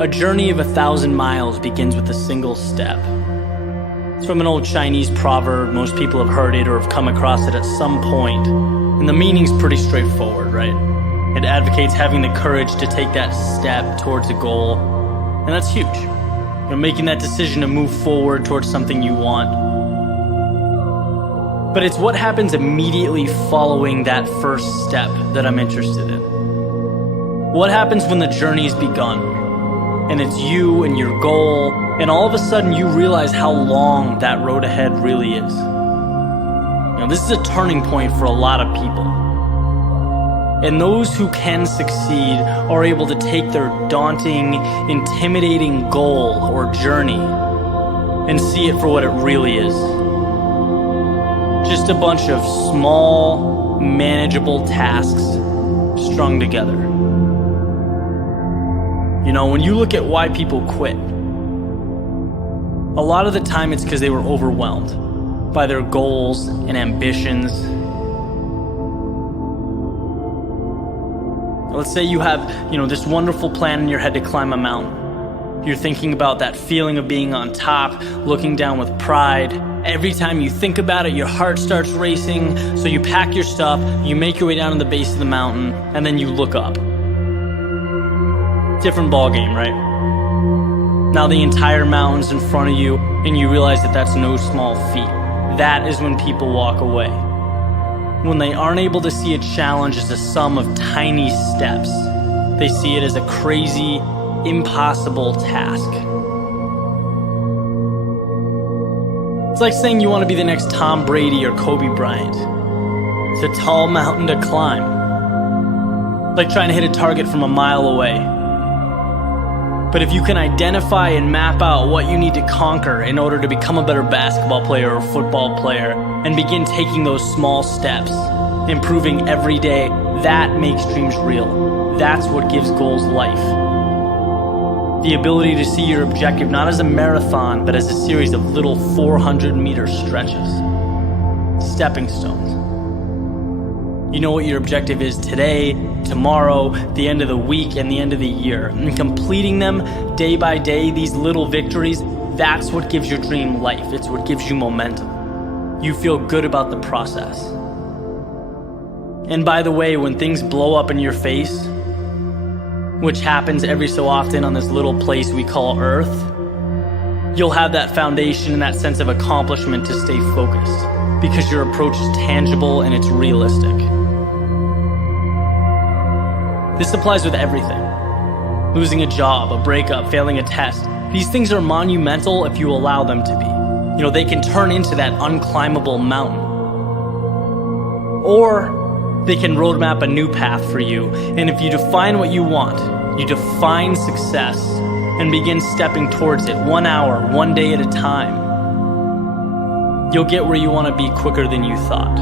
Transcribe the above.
A journey of 1,000 miles begins with a single step. It's from an old Chinese proverb. Most people have heard it or have come across it at some point. And the meaning's pretty straightforward, right? It advocates having the courage to take that step towards a goal. And that's huge. You're making that decision to move forward towards something you want. But it's what happens immediately following that first step that I'm interested in. What happens when the journey's begun? And it's you and your goal, and all of a sudden you realize how long that road ahead really is. This is a turning point for a lot of people. And those who can succeed are able to take their daunting, intimidating goal or journey and see it for what it really is. Just a bunch of small, manageable tasks strung together. When you look at why people quit, a lot of the time it's because they were overwhelmed by their goals and ambitions. Let's say you have, this wonderful plan in your head to climb a mountain. You're thinking about that feeling of being on top, looking down with pride. Every time you think about it, your heart starts racing. So you pack your stuff, you make your way down to the base of the mountain, and then you look up. Different ball game, right? Now the entire mountain's in front of you, and you realize that that's no small feat. That is when people walk away. When they aren't able to see a challenge as a sum of tiny steps, they see it as a crazy, impossible task. It's like saying you want to be the next Tom Brady or Kobe Bryant. It's a tall mountain to climb. Like trying to hit a target from a mile away. But if you can identify and map out what you need to conquer in order to become a better basketball player or football player, and begin taking those small steps, improving every day, that makes dreams real. That's what gives goals life. The ability to see your objective not as a marathon, but as a series of little 400-meter stretches. Stepping stones. You know what your objective is today, tomorrow, the end of the week, and the end of the year. And completing them day by day, these little victories, that's what gives your dream life. It's what gives you momentum. You feel good about the process. And by the way, when things blow up in your face, which happens every so often on this little place we call Earth, you'll have that foundation and that sense of accomplishment to stay focused, because your approach is tangible and it's realistic. This applies with everything. Losing a job, a breakup, failing a test. These things are monumental if you allow them to be. They can turn into that unclimbable mountain. Or they can roadmap a new path for you. And if you define what you want, you define success and begin stepping towards it 1 hour, 1 day at a time, you'll get where you want to be quicker than you thought.